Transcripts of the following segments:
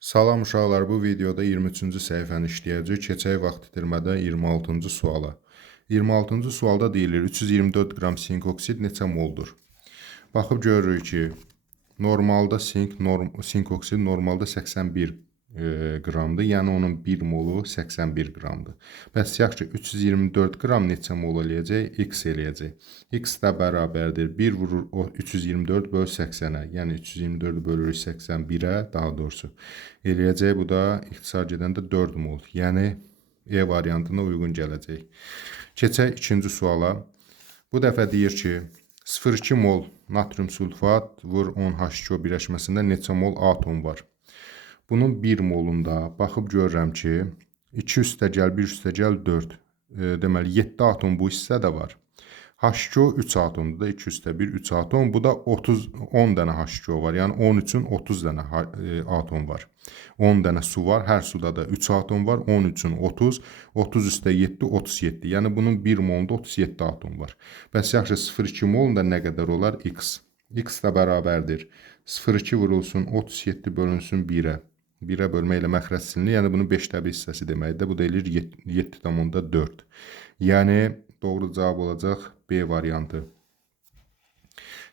Salam uşaqlar, bu videoda 23-cü səhifəni işləyəcək. Keçək vaxt itirmədən 26-cı suala. 26-cı sualda deyilir 324 qram sink oksid neçə moldur? Baxıb görürük ki, normalda sink oksid normalda 81 qramdır. Yəni onun 1 molu 81 qramdır. Bəs yaxşı 324 qram neçə mol eləyəcək? X eləyəcək. X də bərabərdir 1 vurur o 324 böl 80-ə. Yəni 324 bölürük 81-ə, daha doğrusu. Eləyəcək bu da ixtisar gedəndə 4 mol. Yəni E variantına uyğun gələcək. Keçək ikinci suala. Bu dəfə deyir ki, 0,2 mol natrium sulfat vur 10 H2O birləşməsində neçə mol atom var? Bunun 1 molunda baxıb görürəm ki, 2 üstəgəl 1 üstəgəl 4. Deməli 7 atom bu hissədə var. H2O 3 atomdur da 2 üstə 1 3 atom. Bu da 10 dənə H2O var. Yəni 10 üçün 30 dənə atom var. 10 dənə su var. Hər suda da 3 atom var. 10 üçün 30. 30 üstə 7 37. Yəni bunun 1 molunda 37 atom var. Bəs yaxşı 0,2 molunda nə qədər olar? X. X də bərabərdir. 0,2 vurulsun 37 bölünsün 1-ə. 1-ə bölməklə məxrəc silinir. Yəni bunun 5də 1 hissəsi deməkdir. Bu da eləyir 7,4. Yəni doğru cavab olacaq B variantı.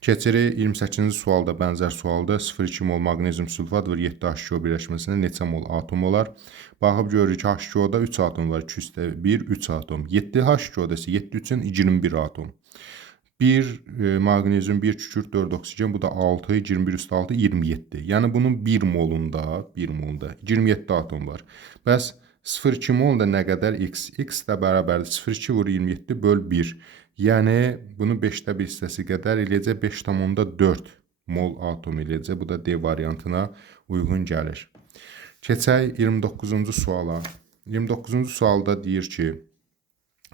Keçirik 28-ci sualda bənzər sualda 0,2 mol maqnezium sulfat vur 7 H2O birləşməsində neçə mol atom olar? Baxıb görürük ki, H2O-da 3 atom var. 2 üstə 1 3 atom. 7 H2O-da isə 7 üçün 21 atom. 1 maqnezium 1 kükürt 4 oksigen, bu da 6, 21 üstə 6 27. Yəni bunun 1 molunda 27 atom var. Bəs 0,2 molunda nə qədər X? X də bərabərdir 0,2 vur 27 böl 1. Yəni bunu 5də 1 hissəsi qədər eləyəcək 5,4 mol atom eləyəcək. Bu da D variantına uyğun gəlir. Keçək 29-cu suala. 29-cu sualda deyir ki,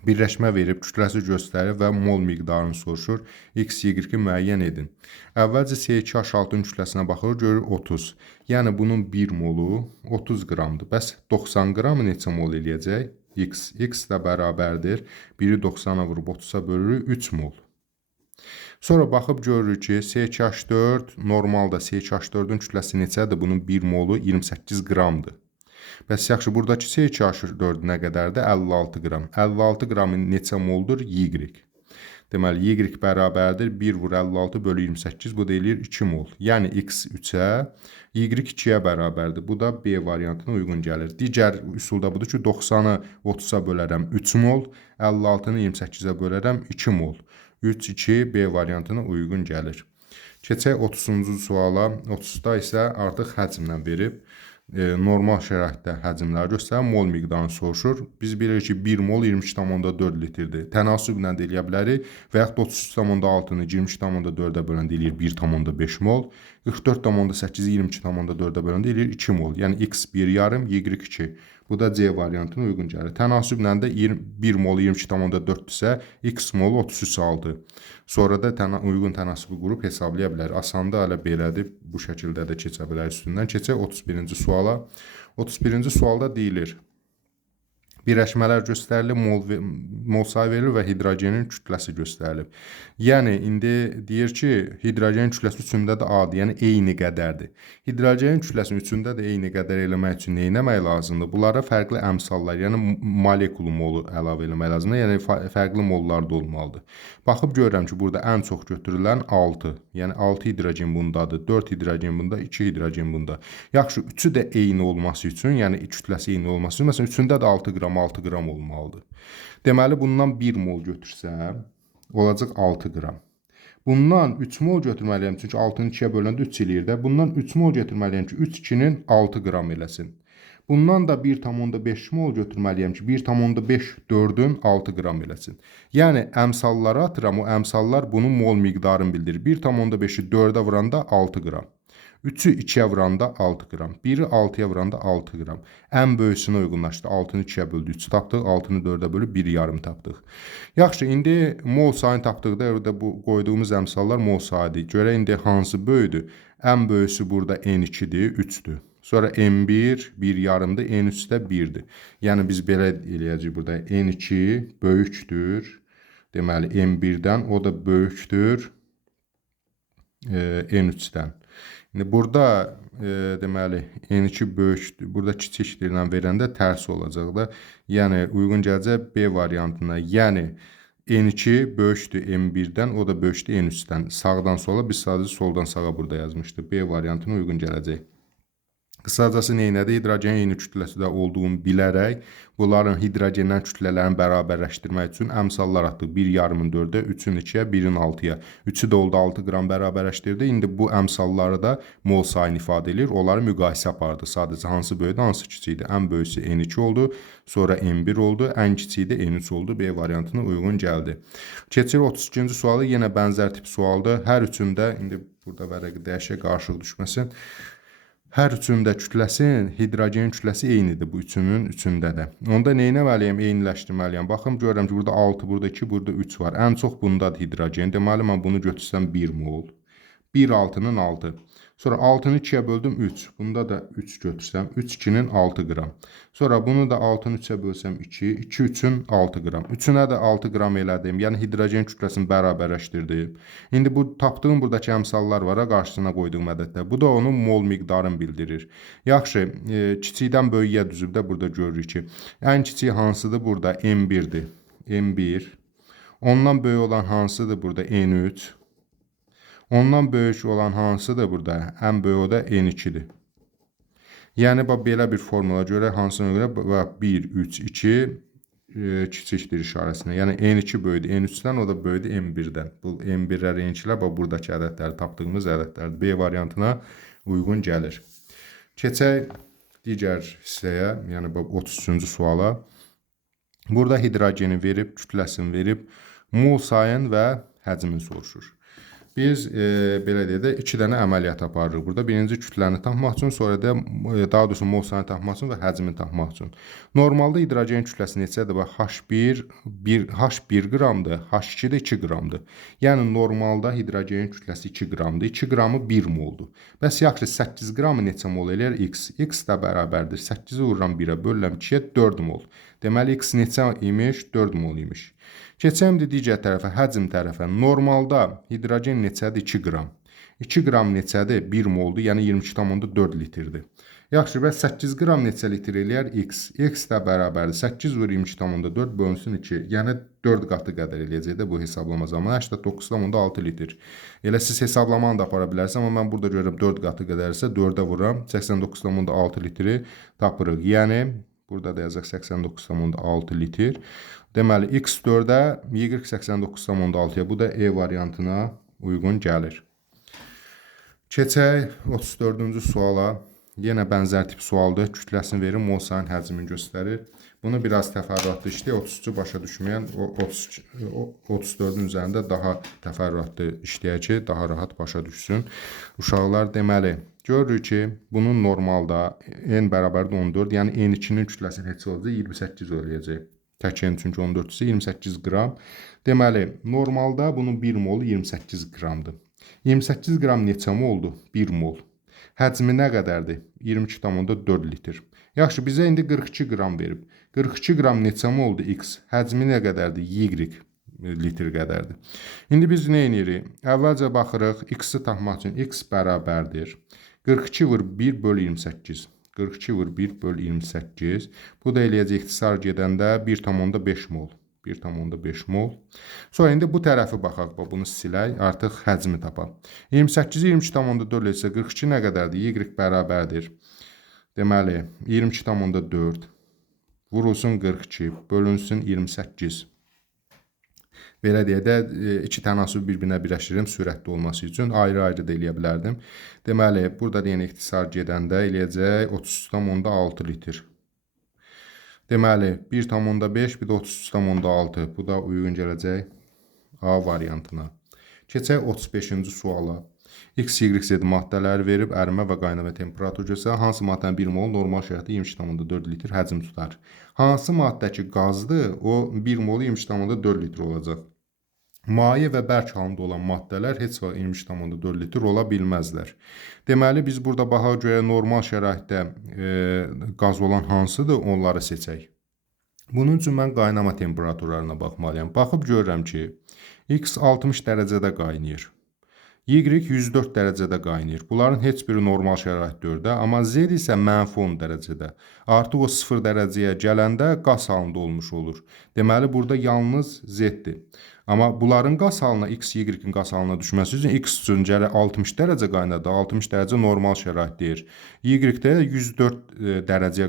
birləşmə verib, kütləsi göstərir və mol miqdarını soruşur. X, Y-i müəyyən edin. Əvvəlcə C2H6-ın kütləsinə baxırıq, görür 30. Yəni bunun 1 molu 30 qramdır. Bəs 90 qramı neçə mol eləyəcək? X. X də bərabərdir. 1-i 90-a vurub 30-a bölürük 3 mol. Sonra baxıb görürük ki, C2H4 normalda C2H4-ün kütləsi neçədir? Bunun 1 molu 28 qramdır. Bəs yaxşı, buradakı C2H4 nə qədərdir? 56 qram. 56 qramın neçə moldur? Y. Deməli, Y bərabərdir 1 vur 56 bölü 28, bu da eləyir 2 mol. Yəni X 3-ə, Y 2-yə bərabərdir. Bu da B variantına uyğun gəlir. Digər üsulda budur ki, 90-ı 30-a bölərəm 3 mol, 56-nı 28-ə bölərəm 2 mol. 3, 2 B variantına uyğun gəlir. Keçək 30-cu suala. 30-da isə artıq həcmlə verib. Normal şəraitdə həcmləri göstərən mol miqdarını soruşur. Biz bilirik ki, 1 mol 22,4 litrdir. Tənasüblə də eləyə bilərik və yaxud 33,6-nı 22,4-ə böləndə eləyir 1,5 mol. 44,8-i 22,4-ə böləndə eləyir 2 mol. Yəni X 1,5, Y 2. Bu da C variantına uyğun gəlir. Tənasüblə də 1 mol 22,4-dürsə, X mol 33,6. Sonra da uyğun tənasübü qrup hesablaya bilər. Asanda elə belədir, bu şəkildə də keçə bilər üstündən. Keçək 31-ci suala. 31-ci sualda deyilir, birləşmələr göstərilib, mol sayı verilir və hidrogenin kütləsi göstərilib. Yəni, indi deyir ki, hidrogenin kütləsi üçündə də A-dır, yəni eyni qədərdir. Hidrogenin kütləsinin üçündə də eyni qədər eləmək üçün nə etmək lazımdır? Bunlara fərqli əmsallar, yəni molekul molu əlavə eləmək lazımdır, yəni fərqli mollarda olmalıdır. Baxıb görürəm ki, burada ən çox götürülən 6, yəni 6 hidrogen bundadır, 4 hidrogen bunda, 2 hidrogen bunda. Yaxşı, üçü də eyni olması üçün, yəni kütləsi eyni olması üçün, məsələn, üçündə də 6 qram olmalıdır. Deməli, bundan 1 mol götürsəm, olacaq 6 qram. Bundan 3 mol götürməliyəm, çünki 6-nı 2-yə böləndə 3 eləyir də. Bundan 3 mol götürməliyəm ki, 3 2-nin 6 qram eləsin. Bundan da 1,5 mol götürməliyəm ki, 1,5 4-ün 6 qram eləsin. Yəni, əmsalları atıram, o əmsallar bunun mol miqdarını bildirir. 1,5-i 4-ə vuranda 6 qram. 3-ü 2-yə vuranda 6 qram. 1-i 6-ya vuranda 6 qram. Ən böyüsünə uyğunlaşdı. 6-nı 2-yə böldü 3 tapdıq. 6-nı 4-ə bölüb 1 yarım tapdıq. Yaxşı, indi mol sayını tapdıqda orada bu qoyduğumuz əmsallar mol sayıdır. Görə indi hansı böyüdür? Ən böyüsü burada N2-dir, 3-dür. Sonra N1 1 yarımdır, N3 də 1-dir. Yəni biz belə eləyəcəyik burada. N2 böyükdür. Deməli N1-dən, o da böyükdür N3-dən. İndi burada deməli N2 böyükdür. Burada kiçikdirlə verəndə tərs olacaq da. Yəni uyğun gələcək B variantına. Yəni N2 böyükdür M1-dən, o da böyükdür N3-dən. Sağdan sola, biz sadəcə soldan sağa burada yazmışdıq. B variantına uyğun gələcək. Qısacası neynədir? Hidrogen eyni kütləsində olduğunu bilərək, bunların hidrogendən kütlələrini bərabərləşdirmək üçün əmsallar atdıq. 1 yarımın 4-ə, 3-ün 2-yə, 1-in 6-ya. 3-ü də oldu 6 qram bərabərləşdirdi. İndi bu əmsalları da mol sayını ifadə edir. Onları müqayisə apardı. Sadəcə hansı böyükdür, hansı kiçikdir? Ən böyüsü N2 oldu, sonra N1 oldu, ən kiçiyi də N3 oldu. B variantına uyğun gəldi. Keçir 32-ci sualı, yenə bənzər tip sualdır. Hər üçündə, indi burada vərəqi dəyişək, qarışıq düşməsin. Hər üçündə kütləsin, hidrogen kütləsi eynidir bu üçünün üçündə də. Onda nə etməliyəm? Eyniləşdirməliyəm. Baxım, görürəm ki, burada 6, burada 2, burada 3 var. Ən çox bundadır hidrogen. Deməli, mən bunu götürsəm 1 mol. 1 6-nın 6. Sonra 6-nı 2-yə böldüm 3. Bunda da 3 götürsəm 3 2-nin 6 qram. Sonra bunu da 6-nı 3-ə bölsəm 2. 2 3-ün 6 qram. 3-ünə də 6 qram elədim. Yəni hidrogen kütləsini bərabərləşdirdim. İndi bu tapdığım buradakı əmsallar var, qarşısına qoyduğum ədədlər. Bu da onun mol miqdarını bildirir. Yaxşı, kiçikdən böyüyə düzüb də burada görürük ki, ən kiçik hansıdır burada? M1-dir. M1. Ondan böyük olan hansıdır burada? N3. Ondan böyük olan hansıdır burada? Ən böyük o da N2-dir. Yəni, belə bir formula görə, hansına görə 1, 3, 2 kiçikdir işarəsinə. Yəni, N2 böyüdür N3-dən, o da böyüdür M1-dən. Bu M1-lər, N2-lər, buradakı ədədlər, tapdığımız ədədlərdir. B variantına uyğun gəlir. Keçək digər hissəyə, yəni 33-cü suala. Burada hidrogeni verib, kütləsini verib, mol sayın və həcmin soruşur. Biz belə deyək də 2 dənə əməliyyat aparırıq. Burada birinci kütləni tapmaq üçün, sonra da daha doğrusu mol sayını tapmaq üçün və həcmini tapmaq üçün. Normalda hidrogen kütləsi neçədir? Bax, H1 qramdır, H2 də 2 qramdır. Yəni normalda hidrogen kütləsi 2 qramdır. 2 qramı 1 moldur. Bəs yaxşı 8 qramı neçə mol eləyər? X. X də bərabərdir. 8-i vururam 1-ə, bölürəm 2-yə, 4 mol. Deməli X neçə imiş? 4 mol imiş. Keçəm digər tərəfə, həcm tərəfə. Normalda hidrogen neçədir? 2 qram. 2 qram neçədir? 1 moldur, yəni 22,4 litrdir. Yaxşı, və 8 qram neçə litr eləyər? X. X də bərabərdir. 8 vur 22,4 bölünsün 2. Yəni 4 qatı qədər eləyəcək də bu hesablama zamanı. 89,6 litr. Elə siz hesablamanı da apara bilərsiniz, amma mən burada görürəm 4 qatı qədərsə 4-ə vururam. 89,6 litri tapırıq. Yəni, burada da yazaq 89,6 litr. Deməli, X 4-ə, Y 89,6-ya. Bu da E variantına uyğun gəlir. Keçək 34-cü suala. Yenə bənzər tip sualdır. Kütləsini verir, mol sayın həcmini göstərir. Bunu biraz təfərrüatlı işləyək. 33-cü başa düşməyən 34-ün üzərində daha təfərrüatlı işləyək ki, daha rahat başa düşsün. Uşaqlar, deməli, görürük ki, bunun normalda N bərabərdir 14, yəni N2-nin kütləsi neçə olacaq? 28 olacaq. Tək N çünki 14-cüsü 28 qram. Deməli, normalda bunun 1 molu 28 qramdır. 28 qram neçə moldur? 1 mol. Həcmi nə qədərdir? 22,4 litr. Yaxşı, bizə indi 42 qram verib. 42 qram neçə moldur? X. Həcmi nə qədərdir? Y litr qədərdir. İndi biz nə edirik? Əvvəlcə baxırıq, X-i tapmaq üçün X bərabərdir. 42 vur 1 bölü 28. 42 vur 1 bölü 28. Bu da eləyəcək ixtisar gedəndə 1,5 mol. 1,5 mol. Sonra indi bu tərəfi baxaq. Bunu silək. Artıq həcmi tapaq. 28-i 22,4 isə 42 nə qədərdir? Y bərabərdir. Deməli, 22,4 vurulsun 42, bölünsün 28. Belə deyə də iki tənasüb bir-birinə birləşdirim sürətli olması üçün ayrı-ayrı da eləyə bilərdim. Deməli, burada da yenə ixtisar gedəndə eləyəcək 33,6 litr. Deməli, 1,5 bir də 33,6. Bu da uyğun gələcək A variantına. Keçək 35-ci suala. X, Y, Z maddələri verib ərimə və qaynama temperaturu göstərir. Hansı maddənin 1 mol normal şəraitdə 22,4 litr həcm tutar? Hansı maddə ki qazdır, o 1 molu 22,4 litr olacaq. Maye və bərk halında olan maddələr heç vaxt 23,4 litr ola bilməzlər. Deməli, biz burada baxaq görə normal şəraitdə qaz olan hansıdır, onları seçək. Bunun üçün mən qaynama temperaturlarına baxmalıyam. Baxıb görürəm ki, X 60 dərəcədə qaynayır. Y 104 dərəcədə qaynayır. Bunların heç biri normal şərait deyil, amma Z isə -10 dərəcədə. Artıq o 0 dərəcəyə gələndə qaz halında olmuş olur. Deməli, burada yalnız Z-dir. Amma bunların qaz halına, X, Y-in qaz halına düşməsi üçün X üçün gərək 60 dərəcə qaynadı. 60 dərəcə normal şərait deyir. Y-də 104 dərəcəyə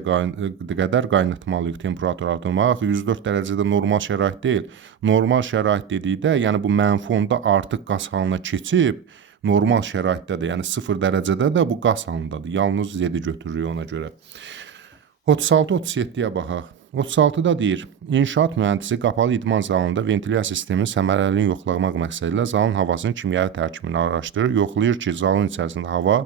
qədər qaynatmalıyıq temperatur artırmaq. 104 dərəcədə normal şərait deyil. Normal şərait dedikdə, yəni bu -10-da artıq qaz halına keçib, normal şəraitdədir. Yəni 0 dərəcədə də bu qaz halındadır. Yalnız Z-i götürürük ona görə. 36-37-yə baxaq. 36-da deyir, inşaat mühəndisi qapalı idman zalında ventilyasiya sisteminin səmərəliliyini yoxlamaq məqsədilə zalın havasının kimyəvi tərkibini araşdırır. Yoxlayır ki, zalın içərisində hava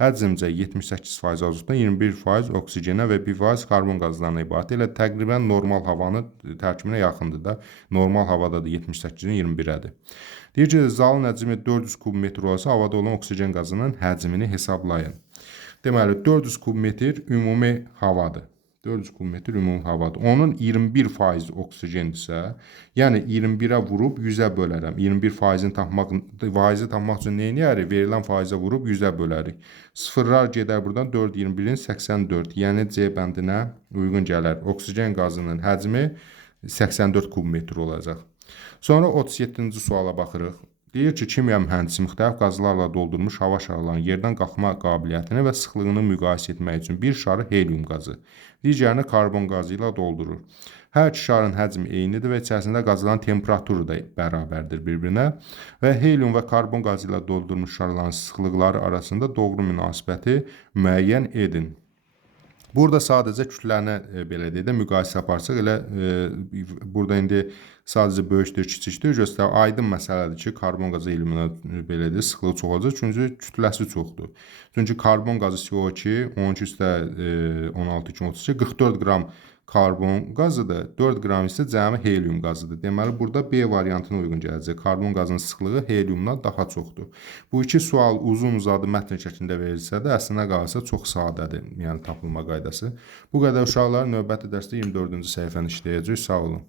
həcmcə 78% azotdan, 21% oksigenə və 1% karbon qazlarına ibarət. Elə təqribən normal havanın tərkibinə yaxındır da. Normal havada da 78-in 21-ədir. Deyir ki, zalın həcmi 400 kubmetr olsa, havada olan oksigen qazının həcmini hesablayın. Deməli, 400 kubmetr ümumi havadır. 400 kubmetr ümumi havadır. Onun 21% oksigendirsə, yəni 21-ə vurub 100-ə bölərəm. 21%-ni tapmaq üçün nə edərik? Verilən faizə vurub 100-ə bölərik. Sıfırlar gedər buradan 4, 21-in 84. Yəni C bəndinə uyğun gələr. Oksigen qazının həcmi 84 kubmetr olacaq. Sonra 37-ci suala baxırıq. Deyir ki, kimya mühəndisi müxtəlif qazlarla doldurmuş hava şarlarının yerdən qalxma qabiliyyətini və sıxlığını müqayisə etmək üçün bir şarı helium qazı, digərini karbon qazı ilə doldurur. Hər iki şarın həcmi eynidir və içərisində qazılan temperaturu da bərabərdir bir-birinə və helium və karbon qazı ilə doldurmuş şarların sıxlıqları arasında doğru münasibəti müəyyən edin. Burada sadəcə kütlərini belə deyək də müqayisə aparsaq, elə burada indi sadəcə böyükdür, kiçikdir göstərir. Aydın məsələdir ki, karbon qazı heliumuna belə deyək, sıxlığı çox olacaq, çünki kütləsi çoxdur. Çünki karbon qazı CO2, 12 üstə 16 kimi 32, 44 qram karbon qazıdır, 4 qram isə cəmi helium qazıdır. Deməli, burada B variantına uyğun gələcək. Karbon qazının sıxlığı heliumdan daha çoxdur. Bu iki sual uzun-uzadı mətn şəklində verilsə də, əslində qalırsa çox sadədir, yəni tapılma qaydası. Bu qədər uşaqlar, növbəti dərsdə 24-cü səhifəni işləyəcək. Sağ olun.